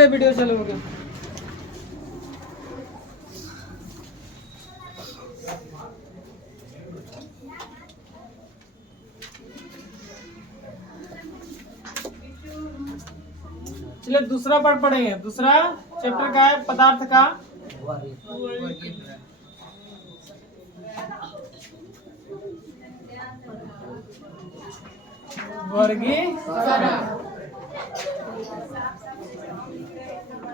चलिए वीडियो चालू हो गया। चलिए दूसरा पार्ट पढ़ेंगे। दूसरा चैप्टर का है पदार्थ का वर्गीकरण।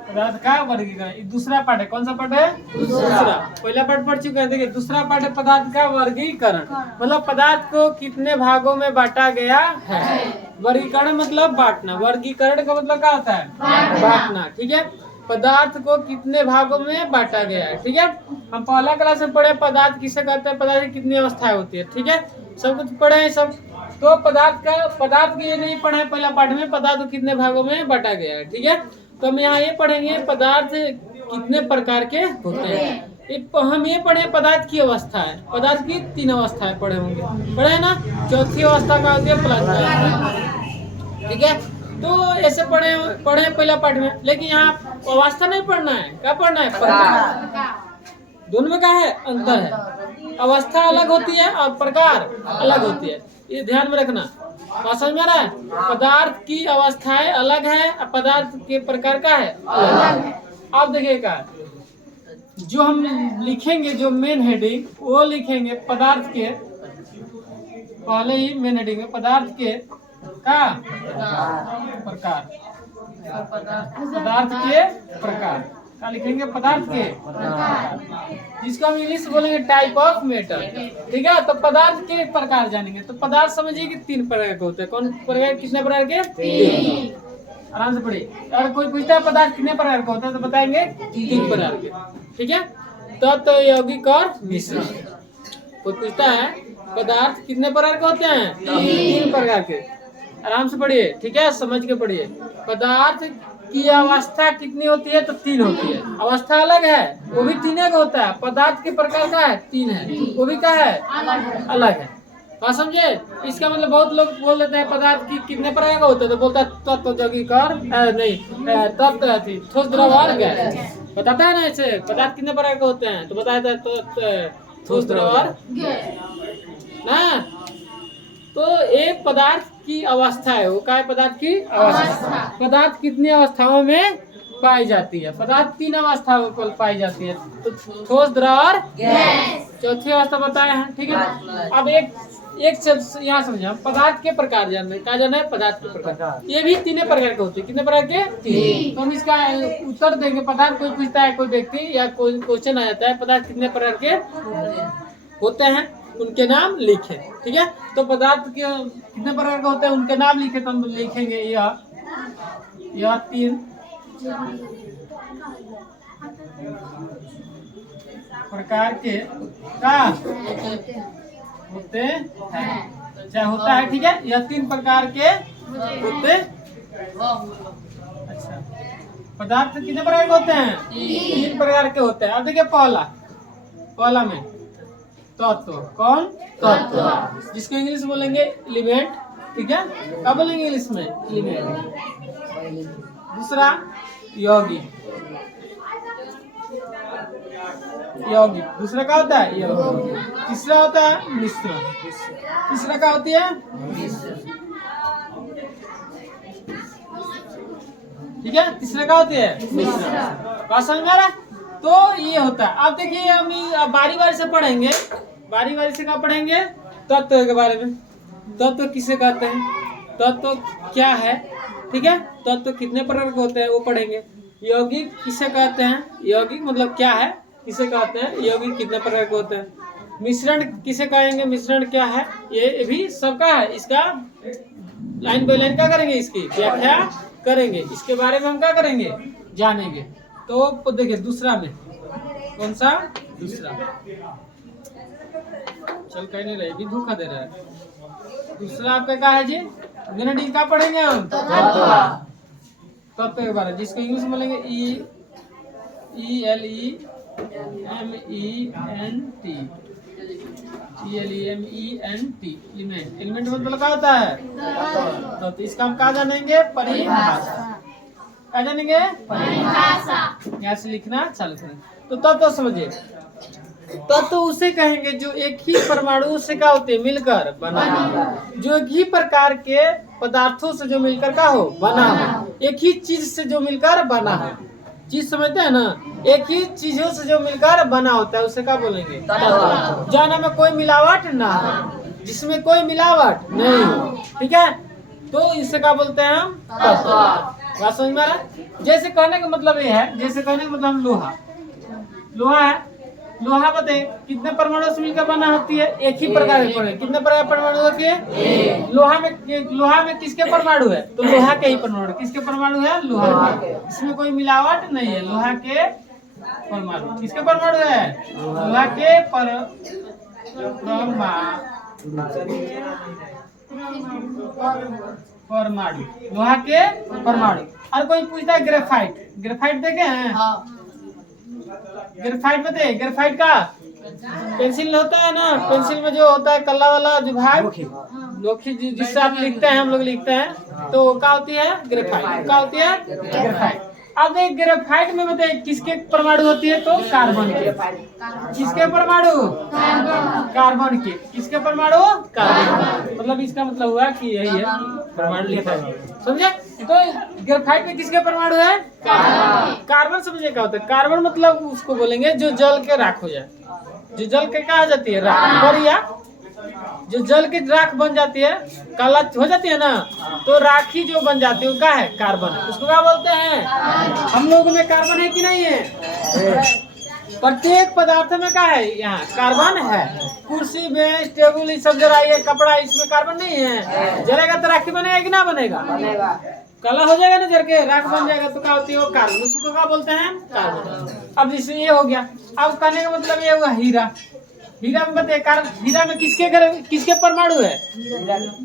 पदार्थ का वर्गीकरण ये दूसरा पार्ट है। कौन सा पार्ट है? दूसरा। पहला पार्ट पढ़ चुके हैं। देखिए दूसरा पार्ट है पदार्थ का वर्गीकरण। मतलब पदार्थ को कितने भागों में बांटा गया है। वर्गीकरण मतलब बांटना। वर्गीकरण का मतलब क्या होता है? बांटना। ठीक है। पदार्थ को कितने भागों में बांटा गया है। ठीक है। हम पहला क्लास में पढ़े पदार्थ किसे कहते हैं, पदार्थ की कितनी अवस्थाएं होती है। ठीक है। सब कुछ पढ़े हैं सब। तो पदार्थ के ये नहीं पढ़े पहला पार्ट में पदार्थ को कितने भागों में बांटा गया है। ठीक है। तो हम यहाँ ये पढ़ेंगे पदार्थ कितने प्रकार के होते हैं। हम ये पढ़े पदार्थ की अवस्था है। पदार्थ की 3 अवस्थाएं पढ़े होंगे। पढ़े ना। चौथी अवस्था का होती है प्लाज्मा। ठीक है। तो ऐसे पढ़े पहला पार्ट में। लेकिन यहाँ अवस्था नहीं पढ़ना है। क्या पढ़ना है? प्रकार। दोनों में क्या है? अंतर है। अवस्था अलग होती है और प्रकार अलग होती है। ये ध्यान में रखना। समझ में आ रहा है? पदार्थ की अवस्थाएं अलग है और पदार्थ के प्रकार का है अलग है। अब देखिएगा जो हम लिखेंगे, जो मेन हेडिंग वो लिखेंगे पदार्थ के। पहले ही मेन हेडिंग है पदार्थ के का प्रकार। पदार्थ के प्रकार क्या लिखेंगे? पदार्थ के जिसको हम इंग्लिश बोलेंगे टाइप ऑफ मेटर। ठीक है। तो पदार्थ के प्रकार जानेंगे। तो पदार्थ समझिए कि 3 प्रकार के होते हैं। कौन प्रकार? कितने प्रकार के? 3। आराम से पढ़िए। अगर कोई पूछता है पदार्थ कितने प्रकार के होते हैं तो बताएंगे 3 प्रकार के। ठीक है। तत्व, यौगिक और मिश्रण। कोई पूछता है पदार्थ कितने प्रकार के होते हैं? 3 प्रकार के। आराम से पढ़िए। ठीक है। समझ के पढ़िए। पदार्थ की अवस्था कितनी होती है? तो 3 होती है। अवस्था अलग है वो भी 3 का होता है। पदार्थ के प्रकार का है 3 है वो भी क्या है? अलग है। बात समझे? इसका मतलब बहुत लोग बोल देते हैं पदार्थ की कितने प्रकार का होता है तो बोलता है तत्व, यौगिक और नहीं तत्व, ठोस, द्रव और गैस। बताता है ना ऐसे पदार्थ कितने प्रकार के होते हैं तो बताया था ठोस, द्रव और ना। तो एक पदार्थ की अवस्था है वो क्या है? पदार्थ की अवस्था। पदार्थ कितनी अवस्थाओं में पाई जाती है? पदार्थ 3 अवस्थाओं पर पाई जाती है। तो ठोस, द्रव और गैस। चौथी अवस्था बताए हैं। ठीक है। अब एक यहाँ समझा पदार्थ के प्रकार जानना। क्या जानना है? पदार्थ के प्रकार। ये भी 3 प्रकार के होते हैं। कितने प्रकार के? 3। तो हम इसका उत्तर देंगे। पदार्थ कोई पूछता है, कोई व्यक्ति या कोई क्वेश्चन आ जाता है पदार्थ कितने प्रकार के होते हैं उनके नाम लिखे। ठीक है। तो पदार्थ के कितने प्रकार के होते हैं उनके नाम लिखे तो हम लिखेंगे यह 3 प्रकार के का होते हैं। चाहे होता है। ठीक है। यह 3 प्रकार के होते। अच्छा पदार्थ कितने प्रकार के होते हैं? 3 प्रकार के होते हैं। अब देखिए पहला में तत्व। कौन? तत्व जिसको इंग्लिश बोलेंगे एलिमेंट। ठीक है। क्या बोलेंगे इंग्लिश में? एलिमेंट। दूसरा यौगिक। दूसरा क्या होता है? यौगिक। तीसरा होता है मिश्रण। तीसरा क्या होती है? ठीक है। तीसरा क्या होती है? मिश्रण। बात समझ में आ रहा है? तो ये होता है। अब देखिए हम बारी बारी से पढ़ेंगे। बारी बारी से क्या पढ़ेंगे? तत्व के बारे में। तत्व किसे कहते हैं? तत्व क्या है? ठीक है। तत्व कितने प्रकार के होते हैं वो पढ़ेंगे। यौगिक किसे कहते हैं? यौगिक मतलब क्या है? किसे कहते हैं? यौगिक कितने प्रकार के होते हैं? मिश्रण किसे कहेंगे? मिश्रण क्या है? ये भी सबका है। इसका लाइन बाय लाइन क्या करेंगे? इसकी व्याख्या करेंगे। इसके बारे में हम क्या करेंगे? जानेंगे। तो देखिए दूसरा में कौन सा? दूसरा चल कहीं नहीं रहेगी, धोखा दे रहा है। दूसरा आपका क्या है जी? डी क्या पढ़ेंगे हम? तत्व के बारे में जिसको इंग्लिश में बोलेंगे एलिमेंट। एलिमेंट मतलब क्या होता है? तो इसका हम क्या जानेंगे? परिभाषा। क्या जानेंगे? यहाँ से लिखना चालू करें। तो तत्व समझिए, तत्व उसे कहेंगे जो एक ही परमाणु से क्या होते हैं, मिलकर बना हो, जो एक ही प्रकार के पदार्थों से जो मिलकर का हो बना हो, एक ही चीज से जो मिलकर बना हो। चीज समझते हैं ना, एक ही चीजों से जो मिलकर बना होता है उसे क्या बोलेंगे? तत्व। जाना में कोई मिलावट ना हो, जिसमें कोई मिलावट नहीं हो, ठीक है, तो इसे क्या बोलते हैं हम? तत्व। बात समझ में आ रहा है? जैसे कहने का मतलब ये है, जैसे कहने का मतलब लोहा, लोहा है, लोहा बताइए कितने परमाणु से मिलकर बना होती है? एक ही प्रकार के परमाणु। कितने प्रकार के परमाणु होती है? लोहा में किसके परमाणु है? तो लोहा के ही परमाणु। किसके परमाणु है? लोहा के। इसमें कोई मिलावट नहीं है, लोहा के परमाणु। किसके परमाणु है? लोहा के परमाणु, लोहा के परमाणु। और कोई पूछता है ग्रेफाइट, ग्रेफाइट देखे हैं? ग्रेफाइट बताइए, ग्रेफाइट का पेंसिल होता है ना, पेंसिल में जो होता है कल्ला वाला जो भाग, लोखी जिससे आप लिखते हैं, हम लोग लिखते हैं, तो क्या होती है? ग्रेफाइट। क्या होती है? ग्रेफाइट। अब एक ग्रेफाइट में बताइए किसके परमाणु होती है? तो कार्बन के। किसके परमाणु? कार्बन के। किसके परमाणु? कार्बन। मतलब इसका मतलब हुआ कि यही है परमाणु लिखा है, समझे? तो ग्रेफाइट में किसके परमाणु है? कार्बन। समझे क्या होता है? कार्बन मतलब उसको बोलेंगे जो जल के राख हो जाए, जो जल के क्या हो जाती है? राख। बढ़िया, जो जल की राख बन जाती है, काला हो जाती है ना, तो राखी जो बन जाती है वो क्या है? कार्बन है। उसको क्या बोलते हैं? हम लोगों में कार्बन है कि नहीं है? प्रत्येक पदार्थ में क्या है? यहाँ कार्बन है। कुर्सी, बेंच, टेबल, ये सब जलाइए, कपड़ा, इसमें कार्बन नहीं है? जलेगा तो राखी बनेगा कि ना बनेगा? काला हो जाएगा ना, जल के राख बन जाएगा, तो क्या होती है? वो कार्बन। उसको क्या बोलते हैं? कार्बन। अब जैसे ये हो गया, अब कहने का मतलब ये हुआ हीरा। हीरा में बताइए, हीरा में किसके परमाणु है?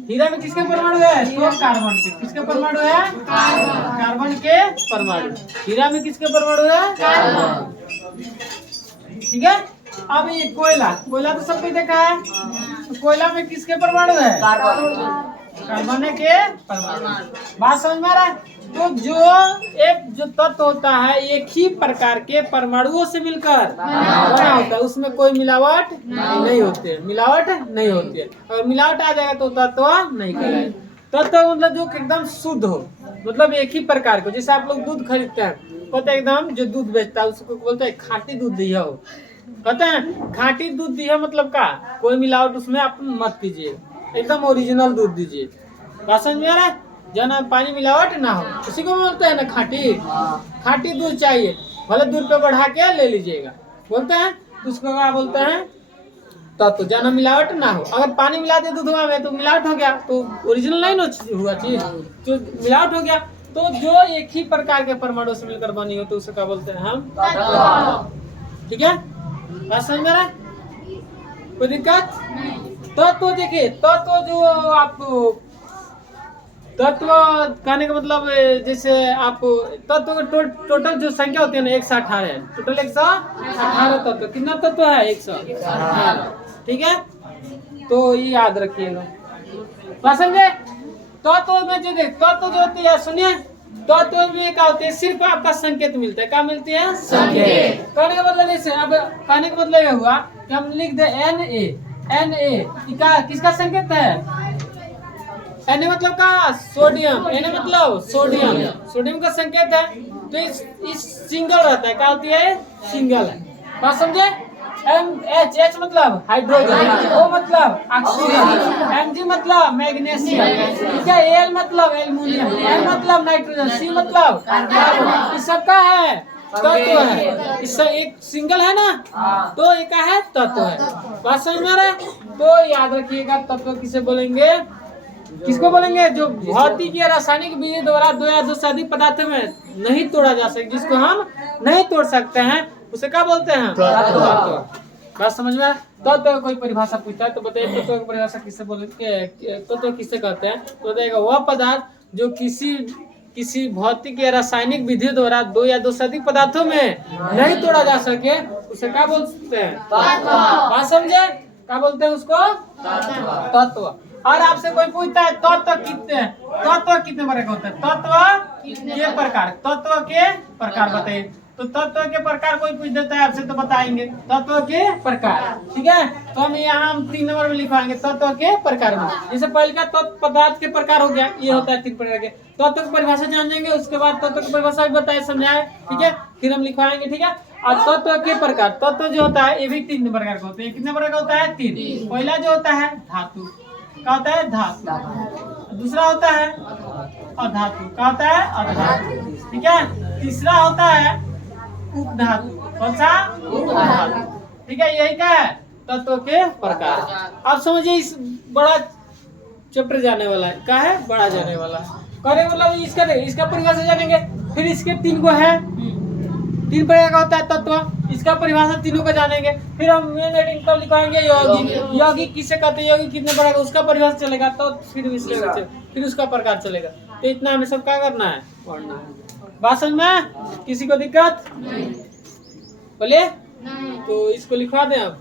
हीरा में किसके परमाणु है? तो कार्बन के। किसके परमाणु है? कार्बन के परमाणु। हीरा में किसके परमाणु है? कार्बन। ठीक है। अब ये कोयला, कोयला तो सबको देखा है, तो कोयला में किसके परमाणु है? कार्बन के परमाणु। बात समझ में आ रहा है? तो जो तत्व होता है एक ही प्रकार के परमाणुओं से मिलकर बना होता है, उसमें कोई मिलावट नहीं होती है। मिलावट नहीं होती है। अगर मिलावट आ जाएगा तो तत्व नहीं कहलाएगा। तत्व मतलब जो एकदम शुद्ध हो, मतलब एक ही प्रकार को। जैसे आप लोग दूध खरीदते हैं, कहते हैं एकदम जो दूध बेचता है उसको बोलते हैं खाटी दूध दिया हो, कहते हैं खाटी दूध दिया, मतलब का कोई मिलावट उसमें आप मत कीजिए, एकदम ओरिजिनल दूध दीजिए। बात समझ में आ रहा है? जना पानी मिलावट ना हो, उसी को बोलते हैं ना खाटी। खाटी दूध चाहिए, भले दूध पे बढ़ा के ले लीजिएगा, बोलते हैं उसको क्या बोलते हैं? तो जना मिलावट ना हो। अगर पानी मिलाते दूध में तो मिलावट हो गया, तो ओरिजिनल नहीं ना हुआ चीज, जो मिलावट हो गया। तो जो एक ही प्रकार के परमाणु से मिलकर बनी हो तो उसे क्या बोलते हैं हम? ठीक है, बात समझ में आ रहा है? कोई दिक्कत? तत्व देखिए, तत्व जो आप तत्व कहने का मतलब जैसे आप तत्व का टोटल जो संख्या होती है ना 118 है। टोटल 118 तत्व। कितना तत्व है? 118। ठीक है, तो ये याद रखिएगा। बात समझे? तत्व में जो तत्व जो होती है, सुनिए, तत्व में क्या होती है? सिर्फ आपका संकेत मिलता है। क्या मिलती है? संकेत। कहने का मतलब जैसे अब कहने का मतलब ये हुआ कि हम लिख दे Na किसका संकेत है? Na मतलब का सोडियम, Na मतलब सोडियम, सोडियम का संकेत है। तो इस सिंगल रहता है, क्या होती है? सिंगल है। बात समझे? H मतलब हाइड्रोजन, O मतलब ऑक्सीजन, Mg मतलब मैग्नीशियम, ठीक है, Al मतलब एल्युमिनियम, N मतलब नाइट्रोजन, C मतलब कार्बन। इस सबका है तत्व है। इससे एक सिंगल है ना, तो एक है तत्व है। बात समझ में आ रहा है? तो याद रखिएगा, तत्व किसे बोलेंगे? किसको बोलेंगे? जो भौतिक या रासायनिक विधि द्वारा दो या दो से अधिक पदार्थों में नहीं तोड़ा जा सकता, जिसको हम नहीं तोड़ सकते हैं, उसे क्या बोलते हैं? तत्व। बात समझ में? तत्व का कोई परिभाषा पूछता है तो बताइए, तत्व की परिभाषा किससे बोलेंगे? तत्व किससे कहते हैं? तो बताइएगा वह पदार्थ जो किसी भौतिक या रासायनिक विधि द्वारा दो या दो से अधिक पदार्थों में नहीं तोड़ा जा सके, उसे क्या बोलते हैं? बात समझे? क्या बोलते हैं उसको? तत्व। और आपसे कोई पूछता है तत्व कितने प्रकार का होता है? तत्व के प्रकार बताइए। तो तत्व के प्रकार कोई पूछ देता है आपसे तो बताएंगे तत्व के प्रकार। ठीक है, तो हम यहाँ हम 3 नंबर में लिखवाएंगे तत्व के प्रकार में। जैसे पहले का तत्व पदार्थ के प्रकार हो गया, ये होता है 3 प्रकार के। तत्व की परिभाषा जान जाएंगे, उसके बाद तत्व की परिभाषा भी बताए समझाए। ठीक है, फिर हम लिखवाएंगे। ठीक है, और तत्व के प्रकार, तत्व जो होता है ये भी 3 प्रकार का होता है। कितने प्रकार का होता है? 3। पहला जो होता है धातु, क्या होता है? धातु। दूसरा होता है अधातु, क्या होता है? अधातु। ठीक है, तीसरा होता है उपधातु। कौन सा? उपधातु। ठीक है, यही क्या है? तत्व के प्रकार। अब समझिए इस बड़ा चैप्टर जाने वाला है, क्या है? बड़ा जाने वाला है। करे मतलब इसका परिभाषा जानेंगे, फिर इसके 3 को है 3 प्रकार का होता है तत्व, इसका परिभाषा तीनों का जानेंगे। फिर हम मेन हेडिंग तब लिखवाएंगे यौगिक। यौगिक किसे कहते हैं? यौगिक कितने प्रकार का, उसका परिभाषा चलेगा तो फिर उसका प्रकार चलेगा। तो इतना हमें सब क्या करना है? पढ़ना है। बात समझ में? किसी को दिक्कत बोलिए? तो इसको लिखवा दें अब।